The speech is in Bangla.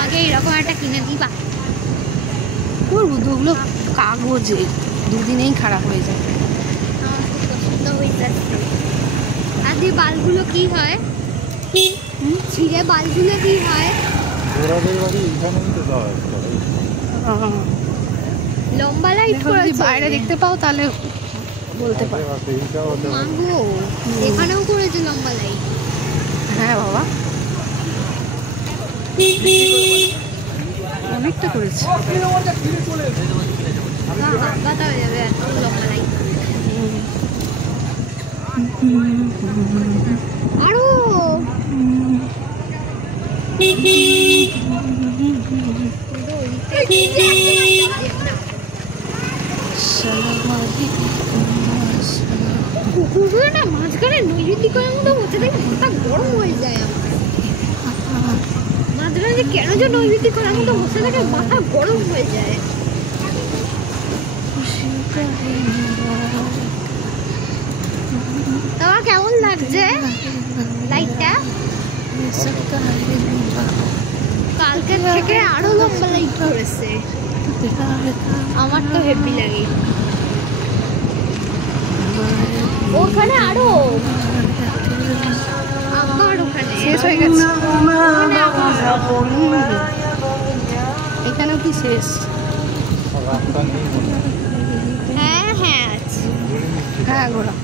আগে এরকম একটা কিনে দিবা। করবো ওগুলো কাগজে, দুদিনেই খারাপ হয়ে যায়। পছন্দ হয়ে যাচ্ছে। আর দিয়ে বালগুলো কি হয়, ছিঁড়ে বালগুলো কি হয়? লম্বা লাইট যদি বাইরে দেখতে পাও তাহলে বলতে পারো। মাগো, এখানেও করেছে লম্বা লাইট। হ্যাঁ বাবা, অনেকটা করেছে। বাতা হয়ে যাবে এত লম্বা লাইট। আরো কুকুরগুলো না মাঝখানে নৈবেদ্য করার মতো হচ্ছে, দেখে মাথা গরম হয়ে যায় আমার। মাঝখানে কেন যে নৈবেদ্য করার মতো বসে থাকে, মাথা গরম হয়ে যায়। তোমার কেমন লাগছে লাইটটা? কালকের থেকে আরো লম্বা লাইট করেছে, আমার তো হেভি লাগে। ওখানে আরো আমার ওখানে শেষ হয়ে গেছে, এখানেও কি শেষ? হ্যাঁ হ্যাঁ হ্যাঁ ঘোরা।